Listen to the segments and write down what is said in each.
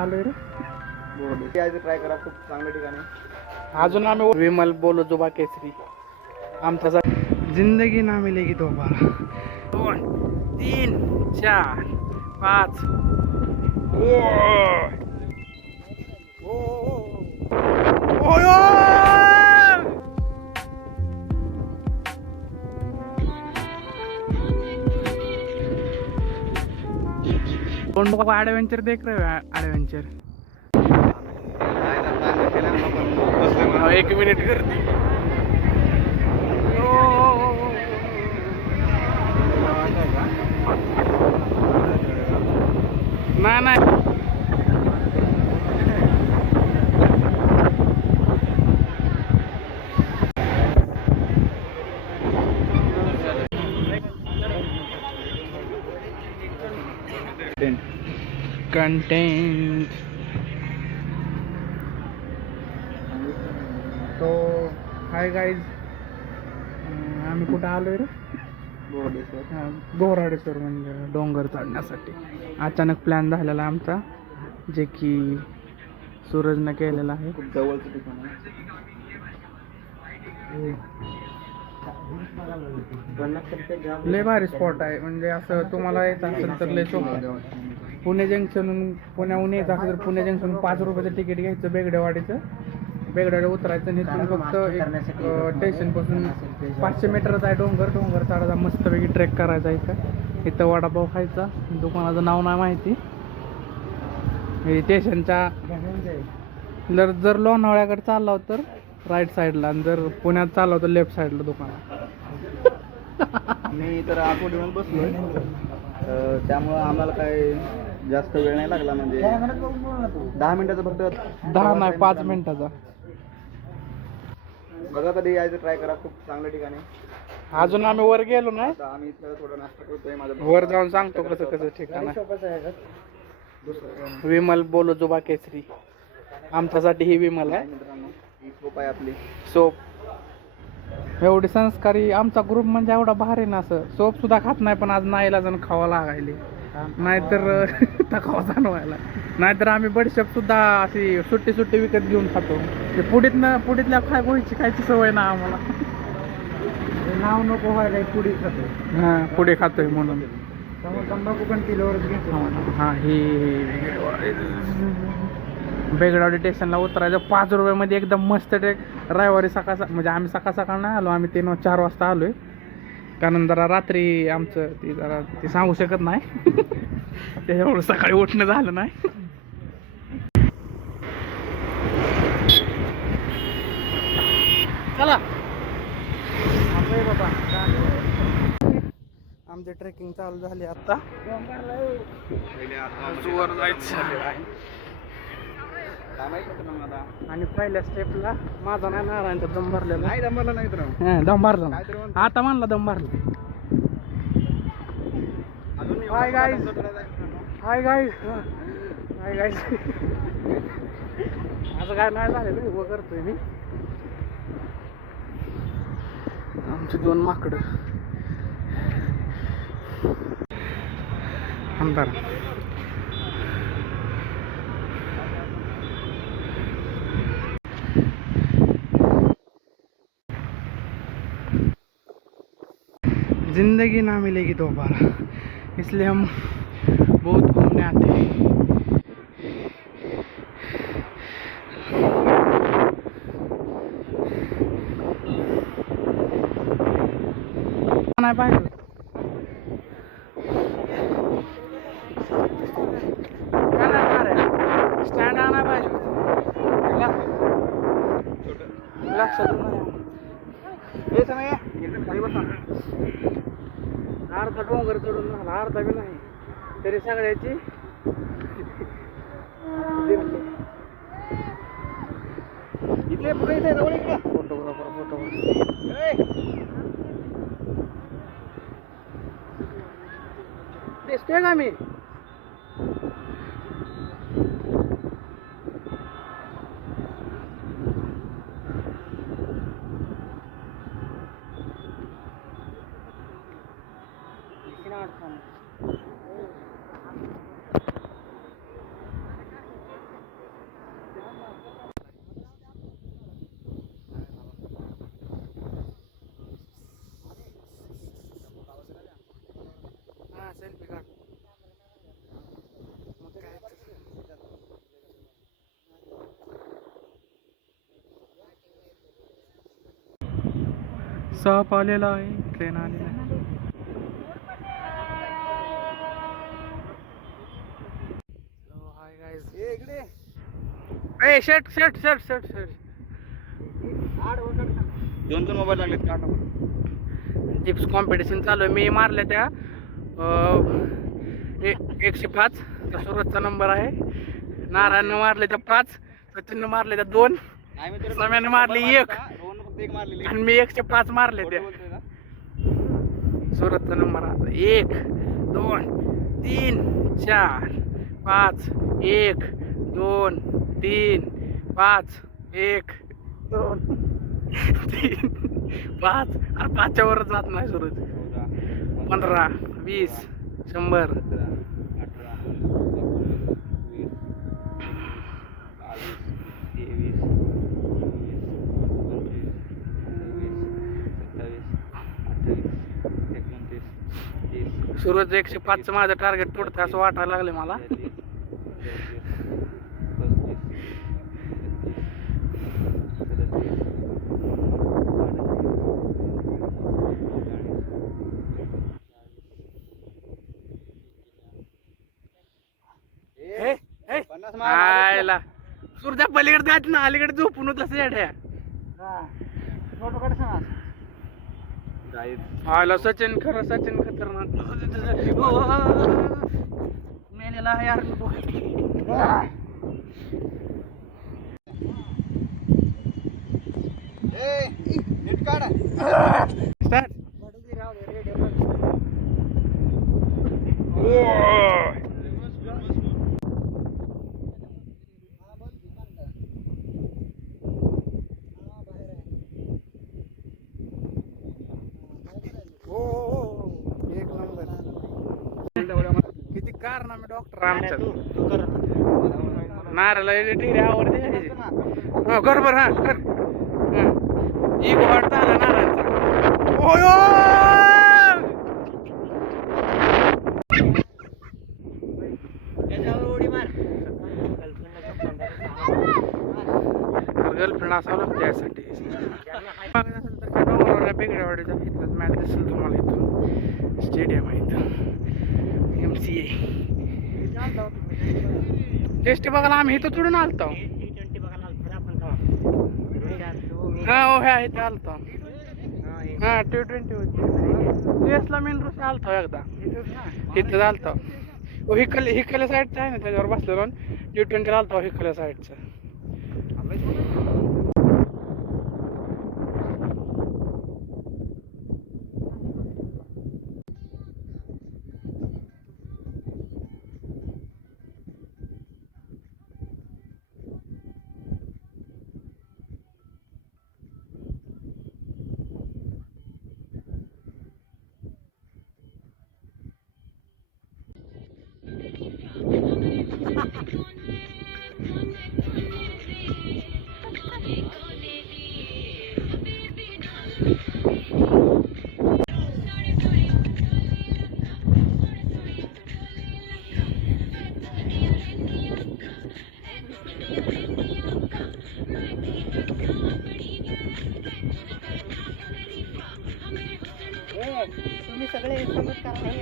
आलोय रे. ट्राय करा, खूप चांगल्या ठिकाणी. अजून आम्ही विमल बोलो जुबा केसरी आमचा जिंदगी ना मिलेगी दोबारा. 2 3 4 5. एडवेंचर देख रहे हो एडवेंचर. 1 मिनिट करते. नाही कंटेंट. तो हाय गाईज, आम्ही कुठं आलोय रे? बोराडेश्वर म्हणजे डोंगर चढण्यासाठी अचानक प्लॅन झालेला आमचा, जे की सूरजनं केलेला आहे. खूप जवळचं ठिकाण आहे. लय भारी स्पॉट आहे. म्हणजे असं तुम्हाला यायचं असेल तर लय सोपं आहे. पुण्याहून यायचं असेल तर पुणे जंक्शनहून 5 रुपयाचं तिकीट घ्यायचं बेगडेवाडीचं. बेगडेवाडी उतरायचं आणि इथून फक्त स्टेशनपासून 500 मीटरच आहे डोंगर चढायचा, मस्तपैकी ट्रेक करायचा. इथं वडापाव खायचा. दुकानाचं नाव नाही माहिती. स्टेशनच्या जर लोणावळ्याकडे चालला तर राईट साईडला, आणि जर पुण्यात चालला तर लेफ्ट साईडला दुकान. मी तर आतमध्ये येऊन बसलोय, त्यामुळं आम्हाला काय जास्त वेळ नाही लागला. म्हणजे 10 मिनिटाचा, फक्त 10 नाही 5 मिनिटाचा. बघा, कधी यायचं ट्राय करा, खूप चांगल्या ठिकाणी. अजून आम्ही वर गेलो नाही. आम्ही इथं थोडा नाश्ता करतोय. वर जाऊन सांगतो कसं ठिकाण आहे. विमल बोलो जुबा केसरी आमच्यासाठी ही विमल आहे. मित्रांनो, ही सोप आहे आपली. सोप एवढी संस्कारी आमचा ग्रुप, म्हणजे एवढा भारी ना. असं सोप सुद्धा खात नाही, पण आज नाईला जण खावा लागायली, नाहीतर खावा जाणवायला. नाहीतर आम्ही बडीशेप सुद्धा अशी सुट्टी विकत घेऊन खातो. ते पुडीतल्या खायची सवय ना आम्हाला. नाव नको व्हायला पुडी खातो. हां, पुढे खातोय म्हणून. तंबाखू पण किलोवरच घेतो. हां, ही बेगडवाडी स्टेशनला उतरायचं 5 रुपयामध्ये एकदम मस्त ट्रेक. रविवारी सकाळ म्हणजे आम्ही सकाळ नाही आलो, आम्ही 3-4 वाजता आलोय. कारण जरा रात्री आमचं ते सांगू शकत नाही. त्याच्यामुळे सकाळी उठणं झालं नाही. चला बाबा, आमची ट्रेकिंग चालू झाली आता. वर जायचं आणि पहिल्या स्टेपला माझा नाही, नारायणचा दम भरलेला. नाही दम भरला नाही मित्रांनो. दम भरला आता, म्हणला दम भरला. हाय गाईज, असं काय नाही झालेलं. उभं करतोय मी. आमची 2 माकडं आमदार. जिंदगी ना मिलेगी दोबारा, इसलिए हम बहुत घूमने आते हैं. नाही पाहिजे स्टँड आणाय पाहिजे. लक्षात अर्धा डोंगर चढून झाला, अर्धा बी नाही तरी सगळ्याची. इथले पुढे इथे जवळ इकडे फोटोग्राफर दिसतोय का मी? साप आलेला आहे, ट्रेन आलेला आहे. Hi guys. ए shirt shirt shirt shirt shirt. दोन मोबाईल लागलेत का? चिप्स कॉम्पिटिशन चालू आहे. मी मारल्या त्या 105. सुरतचा नंबर आहे. नारायणने मारले त्या 5, सचिनने मारले त्या 2, सम्याने मारली 1 आणि मी 105 मारले त्या. सुरतचा नंबर आता 1 2 3 4 5 1 2 3 5 1 2 3 5. अरे 5च्या वर जात नाही सुरत. 15 20 100. 18 सुरत 105चं माझं टार्गेट तोडतं असं वाटायला लागले मला. आयला सुरत्या पलीकडे जात ना, अलीकडे झोपून होत असं येड्या. आयला सचिन खरं, सचिन खतरनाक मेलेला आहे यार. स्टार्ट. किती कारनामे डॉक्टर आमच्या. नाराला ढिरे आवडते. हा बरोबर. हा कर. एक वाटता आला नारायणचा. ओयो गर्लफ्रेंड असावं लागतं यासाठी. डोंगरावरच्या बेगड्यावाडीचा इथं मॅच दिसेल तुम्हाला. इथून स्टेडियम आहे, इथं MCA टेस्ट बघायला आम्ही इथं चढून आलतो. हा हो ह्या इथे आलतो. हा T20 होती. US ला मेन रुस आलतो एकदा. इथं आलतो. हिकल्या साईडचं आहे ना, त्याच्यावर बसलेलो. T20 आलतो हिकल्या साईडचं. तुम्ही सगळे चमत्कार आहे.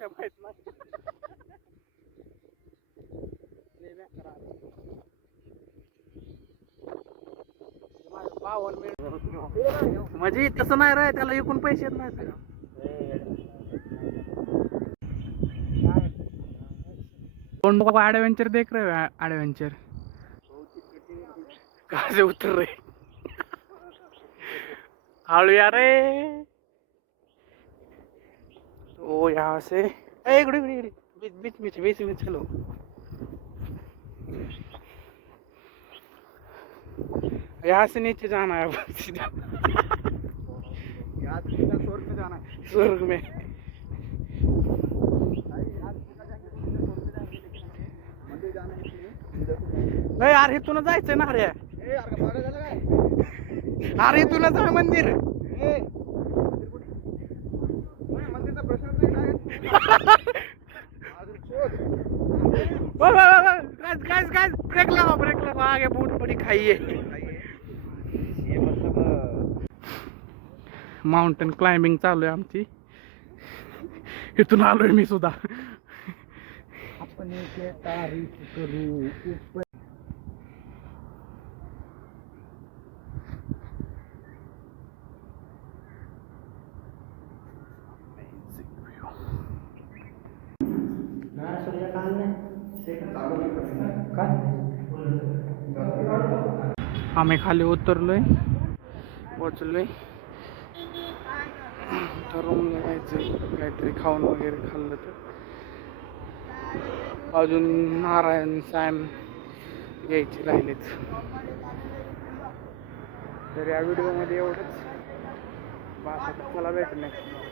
माहित नाही. म्हणजे तसं नाही रे, त्याला एकूण पैसे येत नाही का? दोन ऍडव्हेंचर देख रे, ऍडव्हेंचर कहाँ से उतर रहे हळू या रे. ओ यहाँ से इकडे इकडे इकडे बीच में चलो. यहाँ से नीचे जाना है अब सीधा. यहाँ से सीधा स्वर्ग में जाना है. स्वर्ग में. मंदिर जाना है इसलिए. नाही यार इथून जायचंय ना रे. यार का भागा झाला काय? अरे इथूनच आहे मंदिर. मंदिरचा प्रश्नच नाही काय. अजून शोध. गाइस ब्रेक लगाओ आगे बहुत बड़ी खाई है. ये मतलब माउंटेन क्लाइंबिंग चालू आहे आमची. इथून आलोय मी सुद्धा. आपण एक तारीफ करू ऊपर. आम्ही खाली उतरलोय, पोचलोय. ठरवून जायचं काहीतरी खाऊन वगैरे खाल्लं तर. अजून नारायण सॅम यायचे राहिलेत. तर या व्हिडिओमध्ये एवढंच. चला भेटू नेक्स्ट.